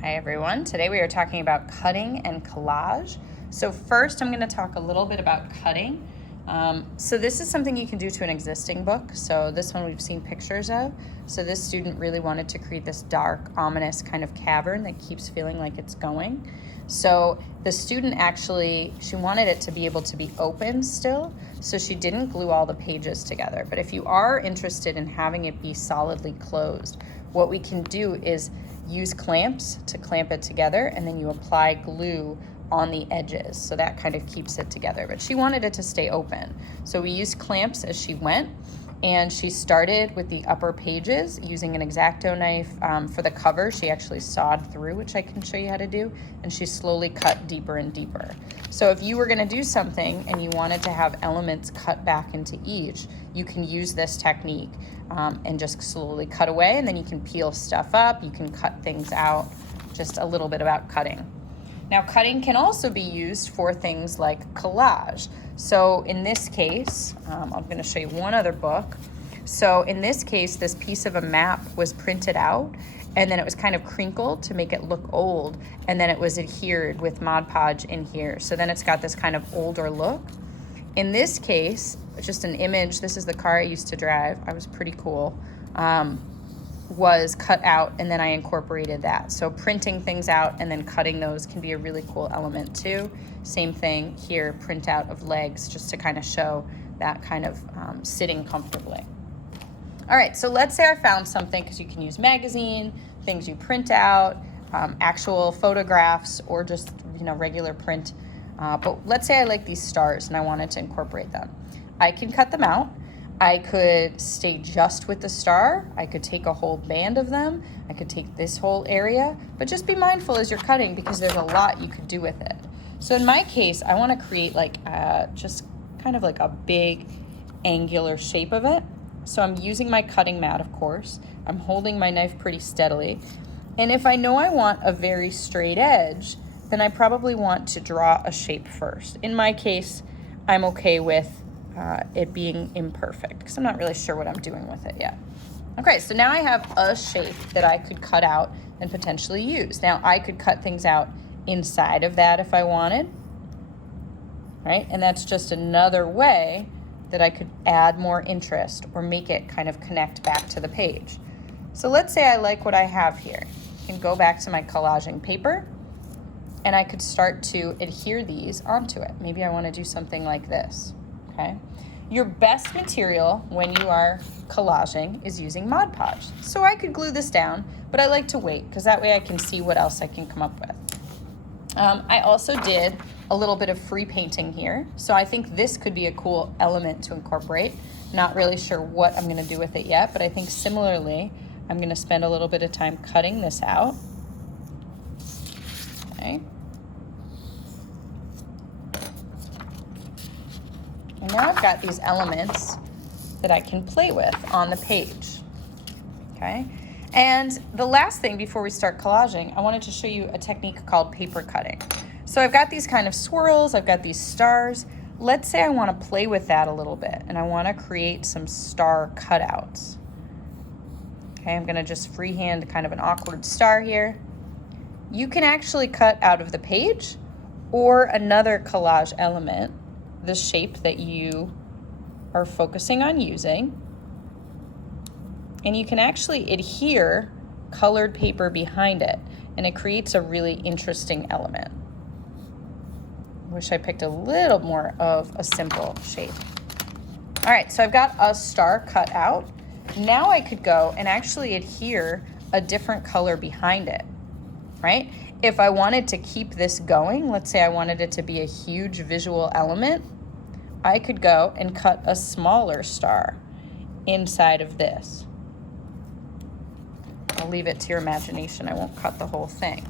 Hi everyone, today we are talking about cutting and collage. So first I'm going to talk a little bit about cutting. So this is something you can do to an existing book. So this one we've seen pictures of. So this student really wanted to create this dark, ominous kind of cavern that keeps feeling like it's going. So the student actually, she wanted it to be able to be open still, so she didn't glue all the pages together. But if you are interested in having it be solidly closed, what we can do is use clamps to clamp it together, and then you apply glue on the edges, so that kind of keeps it together. But she wanted it to stay open, so we used clamps as she went, and she started with the upper pages using an X-Acto knife. For the cover, she actually sawed through, which I can show you how to do, and she slowly cut deeper and deeper. So if you were going to do something and you wanted to have elements cut back into each, you can use this technique and just slowly cut away, and then you can peel stuff up, you can cut things out. Just a little bit about cutting. Now, cutting can also be used for things like collage. So in this case, I'm going to show you one other book. So in this case, this piece of a map was printed out, and then it was kind of crinkled to make it look old, and then it was adhered with Mod Podge in here. So then it's got this kind of older look. In this case, just an image, this is the car I used to drive. I was pretty cool. Was cut out, and then I incorporated that. So printing things out and then cutting those can be a really cool element too. Same thing here, print out of legs, just to kind of show that kind of sitting comfortably. All right, so let's say I found something, because you can use magazine, things you print out, actual photographs, or just regular print. But let's say I like these stars and I wanted to incorporate them. I can cut them out. I could stay just with the star. I could take a whole band of them. I could take this whole area, but just be mindful as you're cutting, because there's a lot you could do with it. So in my case, I want to create just kind of like a big angular shape of it. So I'm using my cutting mat, of course. I'm holding my knife pretty steadily. And if I know I want a very straight edge, then I probably want to draw a shape first. In my case, I'm okay with it being imperfect, because I'm not really sure what I'm doing with it yet. Okay, so now I have a shape that I could cut out and potentially use. Now I could cut things out inside of that if I wanted, right? And that's just another way that I could add more interest or make it kind of connect back to the page. So let's say I like what I have here. I can go back to my collaging paper, and I could start to adhere these onto it. Maybe I want to do something like this. Okay. Your best material when you are collaging is using Mod Podge. So I could glue this down, but I like to wait, because that way I can see what else I can come up with. I also did a little bit of free painting here, so I think this could be a cool element to incorporate. Not really sure what I'm going to do with it yet, but I think similarly, I'm going to spend a little bit of time cutting this out. Okay. And now I've got these elements that I can play with on the page, okay? And the last thing before we start collaging, I wanted to show you a technique called paper cutting. So I've got these kind of swirls, I've got these stars. Let's say I want to play with that a little bit, and I want to create some star cutouts. Okay, I'm going to just freehand kind of an awkward star here. You can actually cut out of the page or another collage element the shape that you are focusing on using, and you can actually adhere colored paper behind it, and it creates a really interesting element. Wish I picked a little more of a simple shape. All right, so I've got a star cut out. Now I could go and actually adhere a different color behind it, right? If I wanted to keep this going, let's say I wanted it to be a huge visual element, I could go and cut a smaller star inside of this. I'll leave it to your imagination. I won't cut the whole thing.